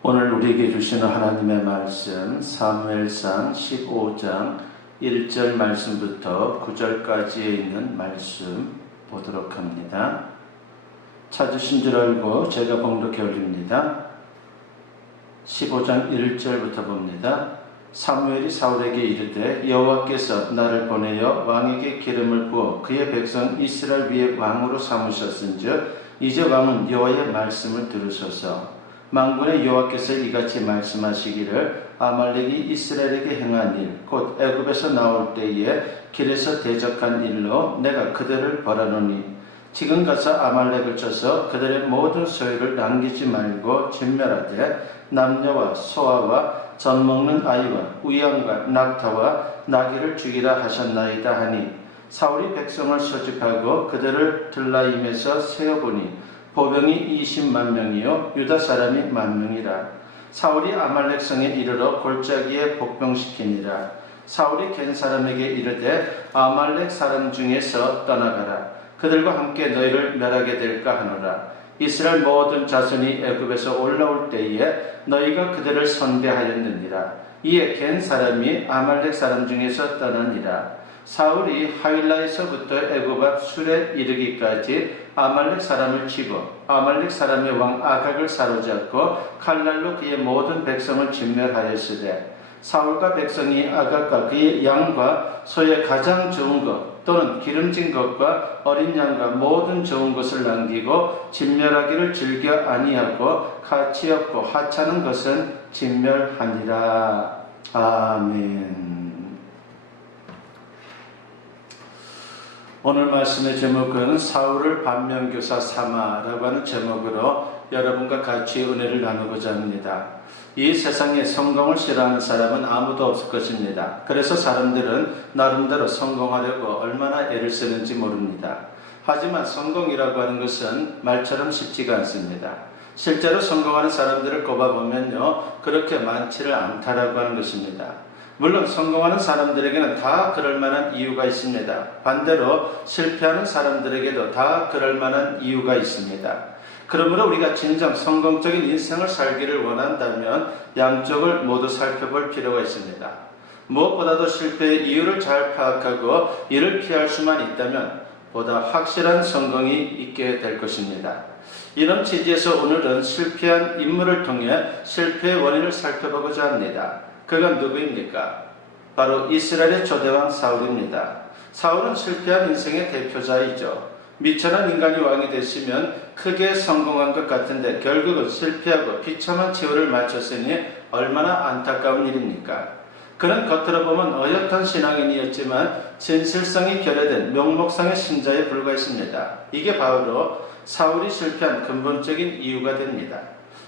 오늘 우리에게 주시는 하나님의 말씀 사무엘상 15장 1절 말씀부터 9절까지에 있는 말씀 보도록 합니다. 찾으신 줄 알고 제가 봉독해 올립니다. 15장 1절부터 봅니다. 사무엘이 사울에게 이르되 여호와께서 나를 보내어 왕에게 기름을 부어 그의 백성 이스라엘 위에 왕으로 삼으셨은즉 이제 왕은 여호와의 말씀을 들으소서. 만군의 여호와께서 이같이 말씀하시기를 아말렉이 이스라엘에게 행한 일 곧 애굽에서 나올 때에 길에서 대적한 일로 내가 그들을 벌하노니 지금 가서 아말렉을 쳐서 그들의 모든 소유를 남기지 말고 진멸하되 남녀와 소아와 젖먹는 아이와 우양과 낙타와 나귀를 죽이라 하셨나이다 하니 사울이 백성을 소집하고 그들을 들라임에서 세어보니 보병이 20만 명이요 유다 사람이 10,000명이라. 사울이 아말렉 성에 이르러 골짜기에 복병시키니라. 사울이 겐 사람에게 이르되 아말렉 사람 중에서 떠나가라. 그들과 함께 너희를 멸하게 될까 하노라. 이스라엘 모든 자손이 애굽에서 올라올 때에 너희가 그들을 선대하였느니라. 이에 겐 사람이 아말렉 사람 중에서 떠나니라. 사울이 하윌라에서부터 애굽 앞 술에 이르기까지 아말렉 사람을 치고 아말렉 사람의 왕 아각을 사로잡고 칼날로 그의 모든 백성을 진멸하였으되 사울과 백성이 아각과 그의 양과 소의 가장 좋은 것 또는 기름진 것과 어린 양과 모든 좋은 것을 남기고 진멸하기를 즐겨 아니하고 가치 없고 하찮은 것은 진멸하니라. 아멘. 오늘 말씀의 제목은 사울을 반면교사 삼아라고 하는 제목으로 여러분과 같이 은혜를 나누고자 합니다. 이 세상에 성공을 싫어하는 사람은 아무도 없을 것입니다. 그래서 사람들은 나름대로 성공하려고 얼마나 애를 쓰는지 모릅니다. 하지만 성공이라고 하는 것은 말처럼 쉽지가 않습니다. 실제로 성공하는 사람들을 꼽아보면요, 그렇게 많지를 않다라고 하는 것입니다. 물론 성공하는 사람들에게는 다 그럴 만한 이유가 있습니다. 반대로 실패하는 사람들에게도 다 그럴 만한 이유가 있습니다. 그러므로 우리가 진정 성공적인 인생을 살기를 원한다면 양쪽을 모두 살펴볼 필요가 있습니다. 무엇보다도 실패의 이유를 잘 파악하고 이를 피할 수만 있다면 보다 확실한 성공이 있게 될 것입니다. 이런 취지에서 오늘은 실패한 인물을 통해 실패의 원인을 살펴보고자 합니다. 그가 누구입니까? 바로 이스라엘의 초대왕 사울입니다. 사울은 실패한 인생의 대표자이죠. 미천한 인간이 왕이 됐으면 크게 성공한 것 같은데 결국은 실패하고 비참한 최후를 마쳤으니 얼마나 안타까운 일입니까? 그는 겉으로 보면 어엿한 신앙인이었지만 진실성이 결여된 명목상의 신자에 불과했습니다. 이게 바로 사울이 실패한 근본적인 이유가 됩니다.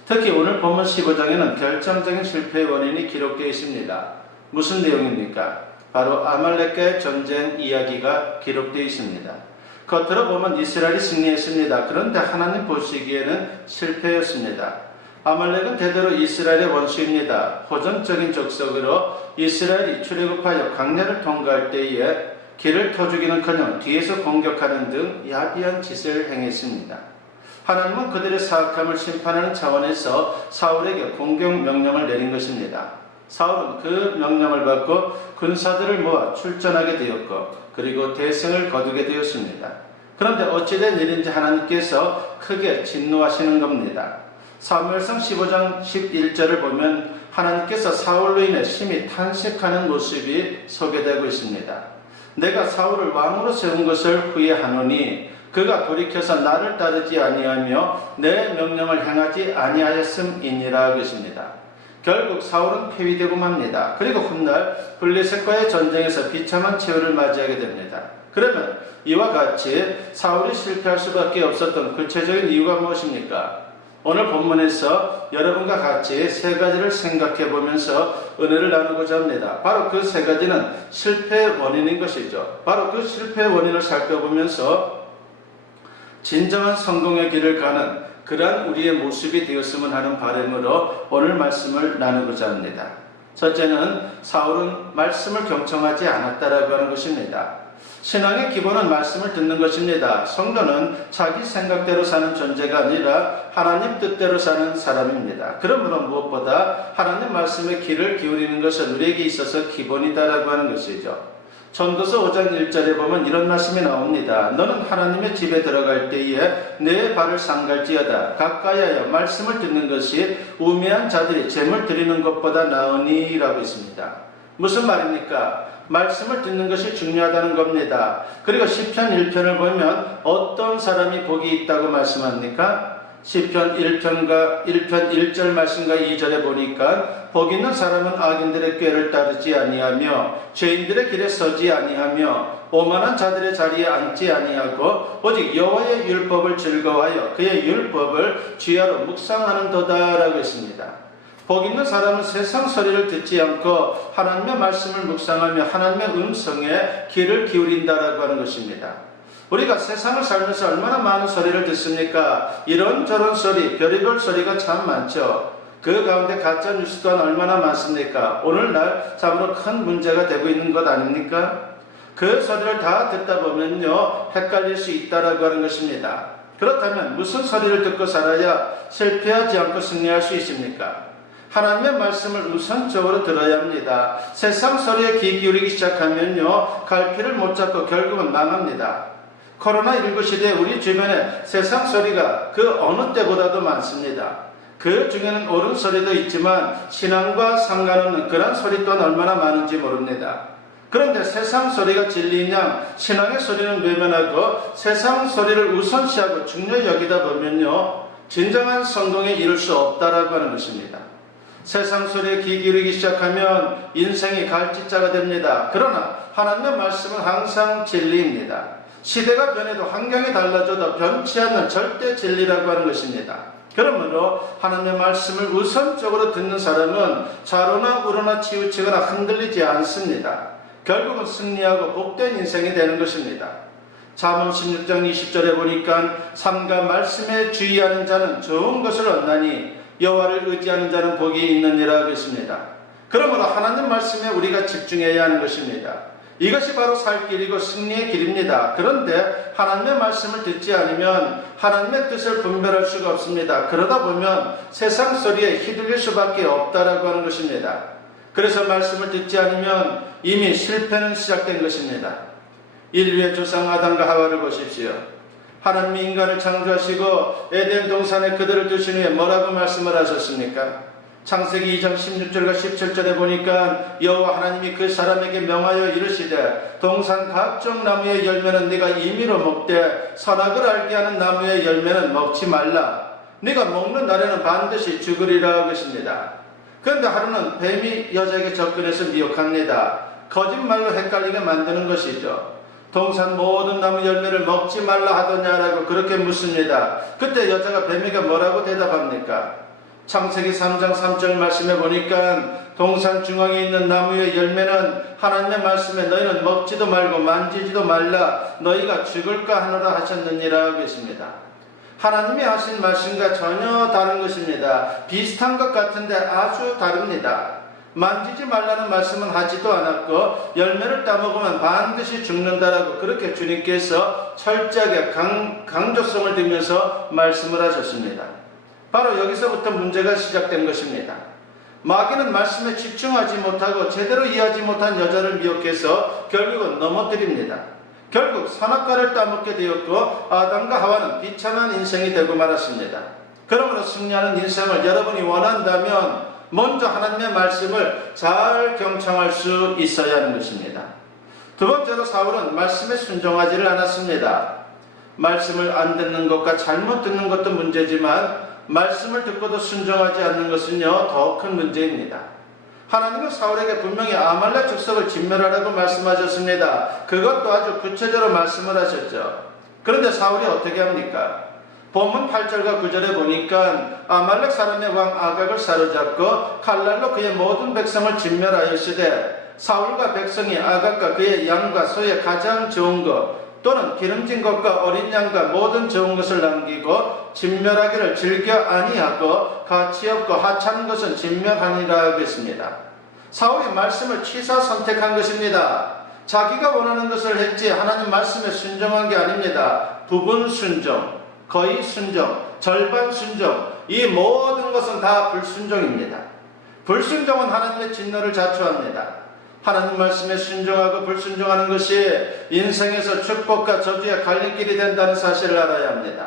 특히 오늘 본문 15장에는 결정적인 실패의 원인이 기록되어 있습니다. 무슨 내용입니까? 바로 아말렉과의 전쟁 이야기가 기록되어 있습니다. 겉으로 보면 이스라엘이 승리했습니다. 그런데 하나님 보시기에는 실패였습니다. 아말렉은 대대로 이스라엘의 원수입니다. 호전적인 족속으로 이스라엘이 출애굽하여 광야를 통과할 때에 길을 터주기는커녕 뒤에서 공격하는 등 야비한 짓을 행했습니다. 하나님은 그들의 사악함을 심판하는 차원에서 사울에게 공격 명령을 내린 것입니다. 사울은 그 명령을 받고 군사들을 모아 출전하게 되었고 그리고 대승을 거두게 되었습니다. 그런데 어찌된 일인지 하나님께서 크게 진노하시는 겁니다. 사무엘상 15장 11절을 보면 하나님께서 사울로 인해 심히 탄식하는 모습이 소개되고 있습니다. 내가 사울을 왕으로 세운 것을 후회하노니 그가 돌이켜서 나를 따르지 아니하며 내 명령을 행하지 아니하였음이니라 것입니다. 결국 사울은 폐위되고 맙니다. 그리고 훗날 블레셋과의 전쟁에서 비참한 최후를 맞이하게 됩니다. 그러면 이와 같이 사울이 실패할 수밖에 없었던 구체적인 이유가 무엇입니까? 오늘 본문에서 여러분과 같이 세 가지를 생각해 보면서 은혜를 나누고자 합니다. 바로 그 세 가지는 실패의 원인인 것이죠. 바로 그 실패의 원인을 살펴보면서 진정한 성공의 길을 가는 그러한 우리의 모습이 되었으면 하는 바람으로 오늘 말씀을 나누고자 합니다. 첫째는 사울은 말씀을 경청하지 않았다라고 하는 것입니다. 신앙의 기본은 말씀을 듣는 것입니다. 성도는 자기 생각대로 사는 존재가 아니라 하나님 뜻대로 사는 사람입니다. 그러므로 무엇보다 하나님 말씀에 귀를 기울이는 것은 우리에게 있어서 기본이다라고 하는 것이죠. 전도서 5장 1절에 보면 이런 말씀이 나옵니다. 너는 하나님의 집에 들어갈 때에 내 발을 삼갈지어다. 가까이하여 말씀을 듣는 것이 우매한 자들이 제물 드리는 것보다 나으니 라고 있습니다. 무슨 말입니까? 말씀을 듣는 것이 중요하다는 겁니다. 그리고 시편 1편을 보면 어떤 사람이 복이 있다고 말씀합니까? 시편 1편 1절 말씀과 2절에 보니까 복 있는 사람은 악인들의 꾀를 따르지 아니하며 죄인들의 길에 서지 아니하며 오만한 자들의 자리에 앉지 아니하고 오직 여호와의 율법을 즐거워하여 그의 율법을 주야로 묵상하는도다라고 했습니다. 복 있는 사람은 세상 소리를 듣지 않고 하나님의 말씀을 묵상하며 하나님의 음성에 귀를 기울인다라고 하는 것입니다. 우리가 세상을 살면서 얼마나 많은 소리를 듣습니까? 이런저런 소리, 별의별 소리가 참 많죠. 그 가운데 가짜 뉴스 또한 얼마나 많습니까? 오늘날 참으로 큰 문제가 되고 있는 것 아닙니까? 그 소리를 다 듣다 보면요, 헷갈릴 수 있다라고 하는 것입니다. 그렇다면 무슨 소리를 듣고 살아야 실패하지 않고 승리할 수 있습니까? 하나님의 말씀을 우선적으로 들어야 합니다. 세상 소리에 귀 기울이기 시작하면요, 갈피를 못 잡고 결국은 망합니다. 코로나19 시대에 우리 주변에 세상 소리가 그 어느 때보다도 많습니다. 그 중에는 옳은 소리도 있지만 신앙과 상관없는 그런 소리 또한 얼마나 많은지 모릅니다. 그런데 세상 소리가 진리인 양 신앙의 소리는 외면하고 세상 소리를 우선시하고 중요히 여기다 보면요, 진정한 성공에 이룰 수 없다라고 하는 것입니다. 세상 소리에 귀 기울이기 시작하면 인생이 갈짓자가 됩니다. 그러나 하나님의 말씀은 항상 진리입니다. 시대가 변해도 환경이 달라져도 변치 않는 절대 진리라고 하는 것입니다. 그러므로 하나님의 말씀을 우선적으로 듣는 사람은 좌로나 우로나 치우치거나 흔들리지 않습니다. 결국은 승리하고 복된 인생이 되는 것입니다. 잠언 16장 20절에 보니까 삼가 말씀에 주의하는 자는 좋은 것을 얻나니 여호와를 의지하는 자는 복이 있느니라 하겠습니다. 그러므로 하나님 말씀에 우리가 집중해야 하는 것입니다. 이것이 바로 살 길이고 승리의 길입니다. 그런데 하나님의 말씀을 듣지 않으면 하나님의 뜻을 분별할 수가 없습니다. 그러다 보면 세상 소리에 휘둘릴 수밖에 없다라고 하는 것입니다. 그래서 말씀을 듣지 않으면 이미 실패는 시작된 것입니다. 인류의 조상 아담과 하와를 보십시오. 하나님이 인간을 창조하시고 에덴 동산에 그들을 두신 후에 뭐라고 말씀을 하셨습니까? 창세기 2장 16절과 17절에 보니까 여호와 하나님이 그 사람에게 명하여 이르시되 동산 각종 나무의 열매는 네가 임의로 먹되 선악을 알게 하는 나무의 열매는 먹지 말라. 네가 먹는 날에는 반드시 죽으리라 하십니다. 그런데 하루는 뱀이 여자에게 접근해서 미혹합니다. 거짓말로 헷갈리게 만드는 것이죠. 동산 모든 나무 열매를 먹지 말라 하더냐라고 그렇게 묻습니다. 그때 여자가 뱀에게 뭐라고 대답합니까? 창세기 3장 3절 말씀에 보니까 동산 중앙에 있는 나무의 열매는 하나님의 말씀에 너희는 먹지도 말고 만지지도 말라 너희가 죽을까 하노라 하셨느니라 하고 있습니다. 하나님이 하신 말씀과 전혀 다른 것입니다. 비슷한 것 같은데 아주 다릅니다. 만지지 말라는 말씀은 하지도 않았고 열매를 따먹으면 반드시 죽는다라고 그렇게 주님께서 철저하게 강조성을 두면서 말씀을 하셨습니다. 바로 여기서부터 문제가 시작된 것입니다. 마귀는 말씀에 집중하지 못하고 제대로 이해하지 못한 여자를 미혹해서 결국은 넘어뜨립니다. 결국 선악과를 따먹게 되었고 아담과 하와는 비참한 인생이 되고 말았습니다. 그러므로 승리하는 인생을 여러분이 원한다면 먼저 하나님의 말씀을 잘 경청할 수 있어야 하는 것입니다. 두 번째로 사울은 말씀에 순종하지를 않았습니다. 말씀을 안 듣는 것과 잘못 듣는 것도 문제지만 말씀을 듣고도 순종하지 않는 것은요 더 큰 문제입니다. 하나님은 사울에게 분명히 아말렉 족속을 진멸하라고 말씀하셨습니다. 그것도 아주 구체적으로 말씀을 하셨죠. 그런데 사울이 어떻게 합니까? 본문 8절과 9절에 보니까 아말렉 사람의 왕 아각을 사로잡고 칼날로 그의 모든 백성을 진멸하였으되 사울과 백성이 아각과 그의 양과 소의 가장 좋은 것 또는 기름진 것과 어린 양과 모든 좋은 것을 남기고 진멸하기를 즐겨 아니하고 가치 없고 하찮은 것은 진멸하니라 하겠습니다. 사울이 말씀을 취사 선택한 것입니다. 자기가 원하는 것을 했지 하나님 말씀에 순종한 게 아닙니다. 부분 순종, 거의 순종, 절반 순종, 이 모든 것은 다 불순종입니다. 불순종은 하나님의 진노를 자초합니다. 하나님 말씀에 순종하고 불순종하는 것이 인생에서 축복과 저주의 갈림길이 된다는 사실을 알아야 합니다.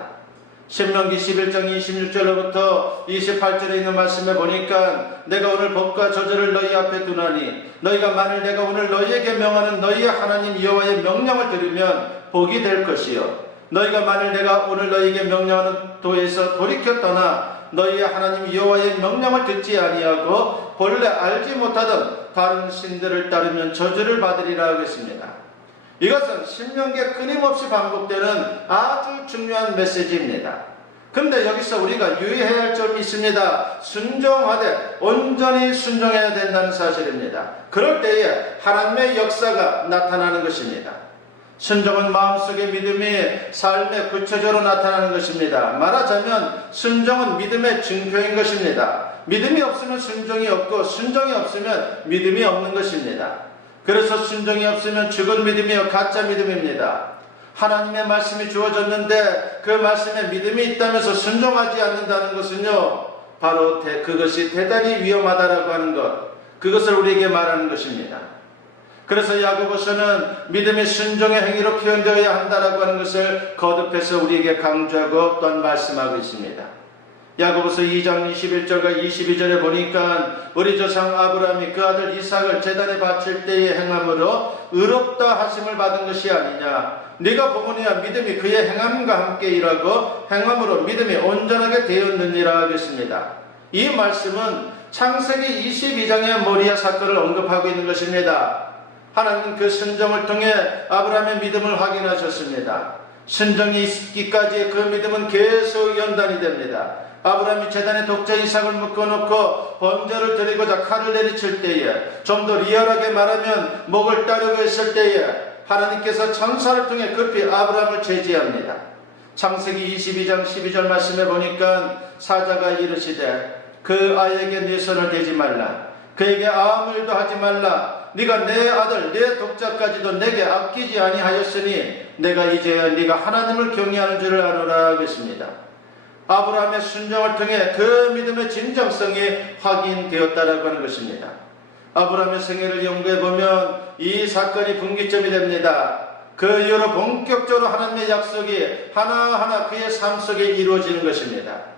신명기 11장 26절로부터 28절에 있는 말씀에 보니까 내가 오늘 복과 저주를 너희 앞에 두나니 너희가 만일 내가 오늘 너희에게 명하는 너희의 하나님 여호와의 명령을 들으면 복이 될 것이요 너희가 만일 내가 오늘 너희에게 명령하는 도에서 돌이켜 떠나 너희의 하나님 여호와의 명령을 듣지 아니하고 본래 알지 못하던 다른 신들을 따르면 저주를 받으리라 하겠습니다. 이것은 신명기에 끊임없이 반복되는 아주 중요한 메시지입니다. 그런데 여기서 우리가 유의해야 할 점이 있습니다. 순종하되 온전히 순종해야 된다는 사실입니다. 그럴 때에 하나님의 역사가 나타나는 것입니다. 순종은 마음속의 믿음이 삶의 구체적으로 나타나는 것입니다. 말하자면 순종은 믿음의 증표인 것입니다. 믿음이 없으면 순종이 없고 순종이 없으면 믿음이 없는 것입니다. 그래서 순종이 없으면 죽은 믿음이요 가짜 믿음입니다. 하나님의 말씀이 주어졌는데 그 말씀에 믿음이 있다면서 순종하지 않는다는 것은요 바로 그것이 대단히 위험하다라고 하는 것, 그것을 우리에게 말하는 것입니다. 그래서 야고보서는 믿음이 순종의 행위로 표현되어야 한다라고 하는 것을 거듭해서 우리에게 강조하고 또한 말씀하고 있습니다. 야고보서 2장 21절과 22절에 보니까 우리 조상 아브라함이 그 아들 이삭을 제단에 바칠 때의 행함으로 의롭다 하심을 받은 것이 아니냐. 네가 보거니와 믿음이 그의 행함과 함께 일하고 행함으로 믿음이 온전하게 되었느니라 하겠습니다. 이 말씀은 창세기 22장의 모리아 사건을 언급하고 있는 것입니다. 하나님은 그 순종을 통해 아브라함의 믿음을 확인하셨습니다. 순종이 있기까지 그 믿음은 계속 연단이 됩니다. 아브라함이 제단에 독자 이삭을 묶어놓고 번제를 드리고자 칼을 내리칠 때에, 좀 더 리얼하게 말하면 목을 따르고 했을 때에 하나님께서 천사를 통해 급히 아브라함을 제지합니다. 창세기 22장 12절 말씀에 보니까 사자가 이르시되 그 아이에게 네 손을 대지 말라, 그에게 아무 일도 하지 말라, 네가 내 아들 내 독자까지도 내게 아끼지 아니하였으니 내가 이제야 네가 하나님을 경외하는 줄을 아노라 하겠습니다. 아브라함의 순종을 통해 그 믿음의 진정성이 확인되었다라고 하는 것입니다. 아브라함의 생애를 연구해보면 이 사건이 분기점이 됩니다. 그 이후로 본격적으로 하나님의 약속이 하나하나 그의 삶 속에 이루어지는 것입니다.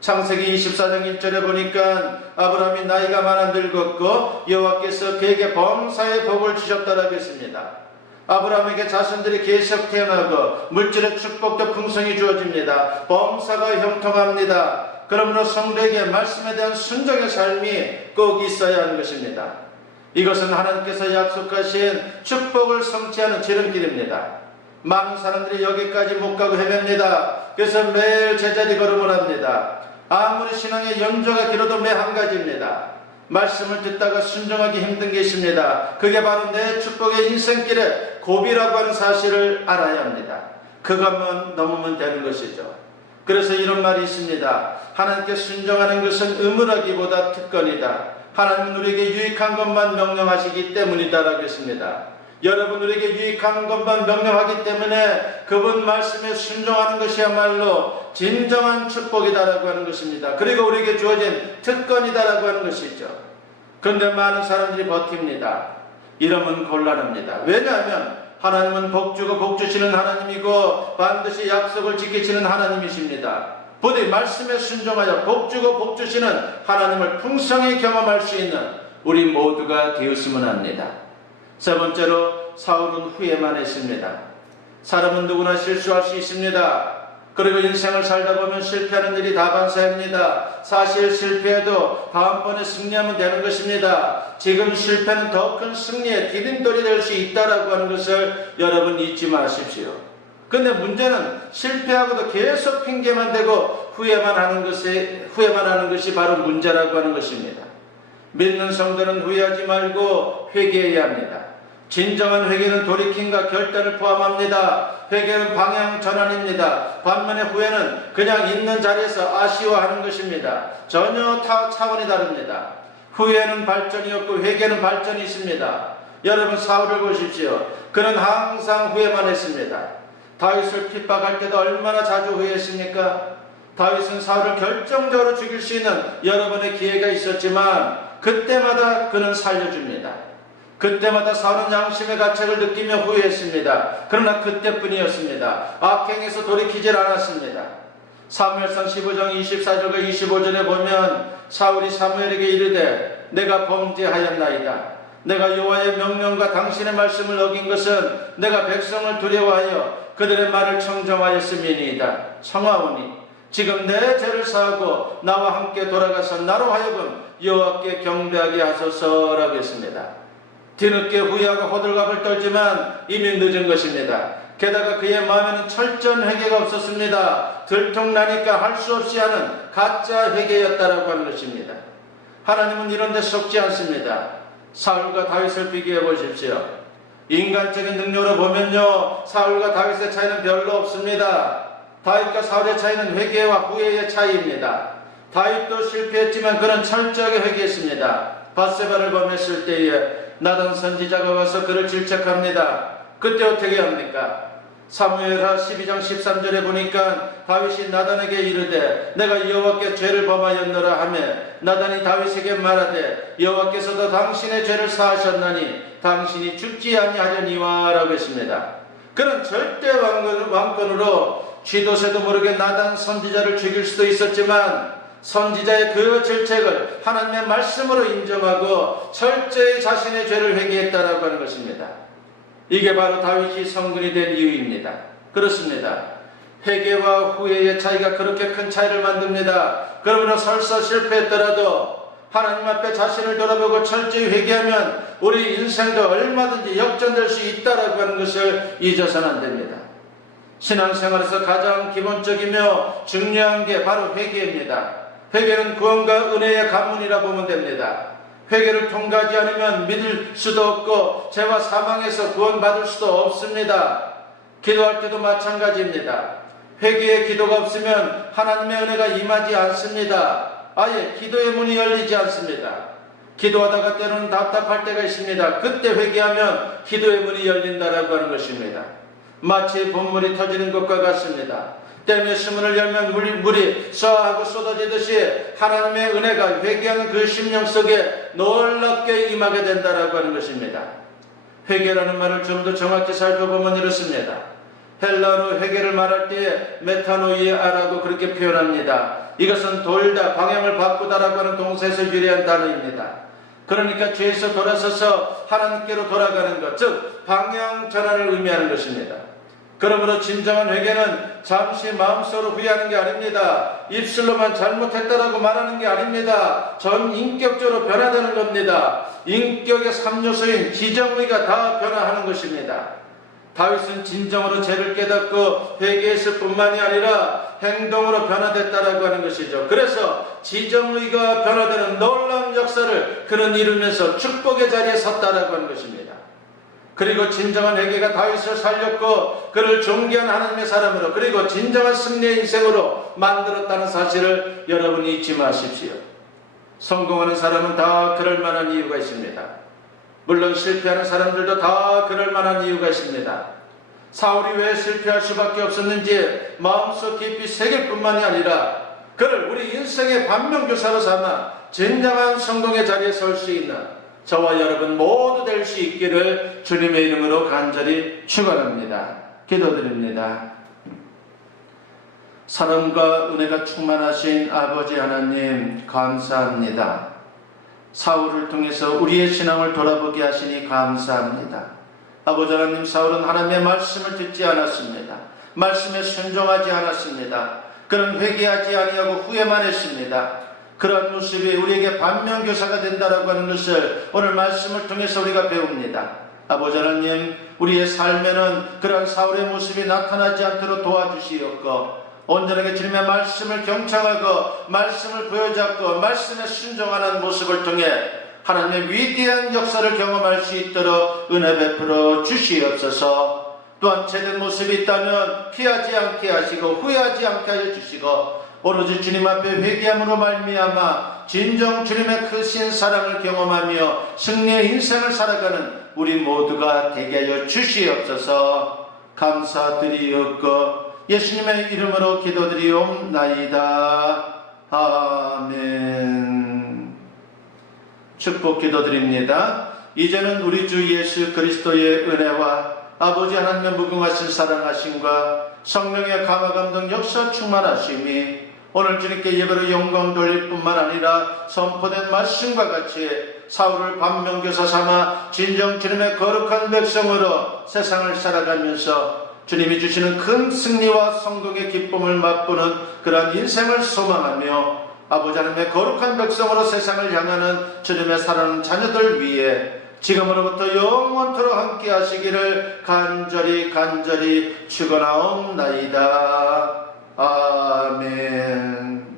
창세기 24장 1절에 보니까 아브라함이 나이가 많아 늙었고 여호와께서 그에게 범사의 복을 주셨다라고 했습니다. 아브라함에게 자손들이 계속 태어나고 물질의 축복도 풍성히 주어집니다. 범사가 형통합니다. 그러므로 성도에게 말씀에 대한 순종의 삶이 꼭 있어야 하는 것입니다. 이것은 하나님께서 약속하신 축복을 성취하는 지름길입니다. 많은 사람들이 여기까지 못 가고 헤맵니다. 그래서 매일 제자리 걸음을 합니다. 아무리 신앙의 연조가 길어도 매 한 가지입니다. 말씀을 듣다가 순종하기 힘든 게 있습니다. 그게 바로 내 축복의 인생길의 고비라고 하는 사실을 알아야 합니다. 그것만 넘으면 되는 것이죠. 그래서 이런 말이 있습니다. 하나님께 순종하는 것은 의무라기보다 특권이다. 하나님은 우리에게 유익한 것만 명령하시기 때문이다라고 했습니다. 여러분, 우리에게 유익한 것만 명령하기 때문에 그분 말씀에 순종하는 것이야말로 진정한 축복이다라고 하는 것입니다. 그리고 우리에게 주어진 특권이다라고 하는 것이죠. 그런데 많은 사람들이 버팁니다. 이러면 곤란합니다. 왜냐하면 하나님은 복주고 복주시는 하나님이고 반드시 약속을 지키시는 하나님이십니다. 부디 말씀에 순종하여 복주고 복주시는 하나님을 풍성히 경험할 수 있는 우리 모두가 되었으면 합니다. 세 번째로, 사울은 후회만 했습니다. 사람은 누구나 실수할 수 있습니다. 그리고 인생을 살다 보면 실패하는 일이 다반사입니다. 사실 실패해도 다음번에 승리하면 되는 것입니다. 지금 실패는 더 큰 승리의 디딤돌이 될 수 있다라고 하는 것을 여러분 잊지 마십시오. 그런데 문제는 실패하고도 계속 핑계만 대고 후회만 하는 것이 바로 문제라고 하는 것입니다. 믿는 성도는 후회하지 말고 회개해야 합니다. 진정한 회개는 돌이킴과 결단을 포함합니다. 회개는 방향 전환입니다. 반면에 후회는 그냥 있는 자리에서 아쉬워하는 것입니다. 전혀 차원이 다릅니다. 후회는 발전이 없고 회개는 발전이 있습니다. 여러분 사울을 보십시오. 그는 항상 후회만 했습니다. 다윗을 핍박할 때도 얼마나 자주 후회했습니까? 다윗은 사울을 결정적으로 죽일 수 있는 여러 번의 기회가 있었지만 그때마다 그는 살려줍니다. 그때마다 사울은 양심의 가책을 느끼며 후회했습니다. 그러나 그때뿐이었습니다. 악행에서 돌이키질 않았습니다. 사무엘상 15장 24절과 25절에 보면 사울이 사무엘에게 이르되 내가 범죄하였나이다. 내가 여호와의 명령과 당신의 말씀을 어긴 것은 내가 백성을 두려워하여 그들의 말을 청정하였음이니이다. 청하오니 지금 내 죄를 사하고 나와 함께 돌아가서 나로 하여금 여호와께 경배하게 하소서라고 했습니다. 뒤늦게 후회하고 호들갑을 떨지만 이미 늦은 것입니다. 게다가 그의 마음에는 철저한 회개가 없었습니다. 들통나니까 할 수 없이 하는 가짜 회개였다라고 하는 것입니다. 하나님은 이런 데 속지 않습니다. 사울과 다윗을 비교해 보십시오. 인간적인 능력으로 보면요, 사울과 다윗의 차이는 별로 없습니다. 다윗과 사울의 차이는 회개와 후회의 차이입니다. 다윗도 실패했지만 그는 철저하게 회개했습니다. 밧세바를 범했을 때에 나단 선지자가 와서 그를 질책합니다. 그때 어떻게 합니까? 사무엘하 12장 13절에 보니까 다윗이 나단에게 이르되 내가 여호와께 죄를 범하였노라 하며 나단이 다윗에게 말하되 여호와께서도 당신의 죄를 사하셨나니 당신이 죽지 아니하려니와 라고 했습니다. 그는 절대 왕권으로 쥐도새도 모르게 나단 선지자를 죽일 수도 있었지만 선지자의 그 질책을 하나님의 말씀으로 인정하고 철저히 자신의 죄를 회개했다라고 하는 것입니다. 이게 바로 다윗이 성군이 된 이유입니다. 그렇습니다. 회개와 후회의 차이가 그렇게 큰 차이를 만듭니다. 그러므로 설사 실패했더라도 하나님 앞에 자신을 돌아보고 철저히 회개하면 우리 인생도 얼마든지 역전될 수 있다라고 하는 것을 잊어서는 안 됩니다. 신앙생활에서 가장 기본적이며 중요한 게 바로 회개입니다. 회개는 구원과 은혜의 관문이라 보면 됩니다. 회개를 통과하지 않으면 믿을 수도 없고 죄와 사망에서 구원받을 수도 없습니다. 기도할 때도 마찬가지입니다. 회개의 기도가 없으면 하나님의 은혜가 임하지 않습니다. 아예 기도의 문이 열리지 않습니다. 기도하다가 때로는 답답할 때가 있습니다. 그때 회개하면 기도의 문이 열린다라고 하는 것입니다. 마치 봇물이 터지는 것과 같습니다. 댐의 수문을 열면 물이 쏴하고 쏟아지듯이 하나님의 은혜가 회개하는 그 심령 속에 놀랍게 임하게 된다라고 하는 것입니다. 회개라는 말을 좀 더 정확히 살펴보면 이렇습니다. 헬라어로 회개를 말할 때 메타노이아라고 그렇게 표현합니다. 이것은 돌다, 방향을 바꾸다라고 하는 동사에서 유래한 단어입니다. 그러니까 죄에서 돌아서서 하나님께로 돌아가는 것, 즉 방향 전환을 의미하는 것입니다. 그러므로 진정한 회개는 잠시 마음속으로 후회하는 게 아닙니다. 입술로만 잘못했다라고 말하는 게 아닙니다. 전 인격적으로 변화되는 겁니다. 인격의 3요소인 지정의가 다 변화하는 것입니다. 다윗은 진정으로 죄를 깨닫고 회개했을 뿐만이 아니라 행동으로 변화됐다라고 하는 것이죠. 그래서 지정의가 변화되는 놀라운 역사를 그는 이루면서 축복의 자리에 섰다라고 하는 것입니다. 그리고 진정한 회개가 다윗을 살렸고 그를 존귀한 하나님의 사람으로 그리고 진정한 승리의 인생으로 만들었다는 사실을 여러분이 잊지 마십시오. 성공하는 사람은 다 그럴 만한 이유가 있습니다. 물론 실패하는 사람들도 다 그럴 만한 이유가 있습니다. 사울이 왜 실패할 수밖에 없었는지 마음속 깊이 새길 뿐만이 아니라 그를 우리 인생의 반면교사로 삼아 진정한 성공의 자리에 설 수 있는 저와 여러분 모두 될 수 있기를 주님의 이름으로 간절히 축원합니다. 기도드립니다. 사랑과 은혜가 충만하신 아버지 하나님 감사합니다. 사울을 통해서 우리의 신앙을 돌아보게 하시니 감사합니다. 아버지 하나님, 사울은 하나님의 말씀을 듣지 않았습니다. 말씀에 순종하지 않았습니다. 그는 회개하지 아니하고 후회만 했습니다. 그런 모습이 우리에게 반면교사가 된다라고 하는 것을 오늘 말씀을 통해서 우리가 배웁니다. 아버지 하나님, 우리의 삶에는 그런 사울의 모습이 나타나지 않도록 도와주시옵고 온전하게 주님의 말씀을 경청하고 말씀을 부여잡고 말씀에 순종하는 모습을 통해 하나님의 위대한 역사를 경험할 수 있도록 은혜 베풀어 주시옵소서. 또한 죄된 모습이 있다면 피하지 않게 하시고 후회하지 않게 하여 주시고 오로지 주님 앞에 회개함으로 말미암아 진정 주님의 크신 사랑을 경험하며 승리의 인생을 살아가는 우리 모두가 되게 하여 주시옵소서. 감사드리옵고 예수님의 이름으로 기도드리옵나이다. 아멘. 축복 기도드립니다. 이제는 우리 주 예수 그리스도의 은혜와 아버지 하나님의 무궁하신 사랑하심과 성령의 감화 감동 역사 충만하심이 오늘 주님께 예배로 영광 돌릴 뿐만 아니라 선포된 말씀과 같이 사울을 반면교사 삼아 진정 주님의 거룩한 백성으로 세상을 살아가면서 주님이 주시는 큰 승리와 성공의 기쁨을 맛보는 그러한 인생을 소망하며 아버지 하나님의 거룩한 백성으로 세상을 향하는 주님의 사랑하는 자녀들 위해 지금으로부터 영원토록 함께 하시기를 간절히 축원하옵나이다. 아멘.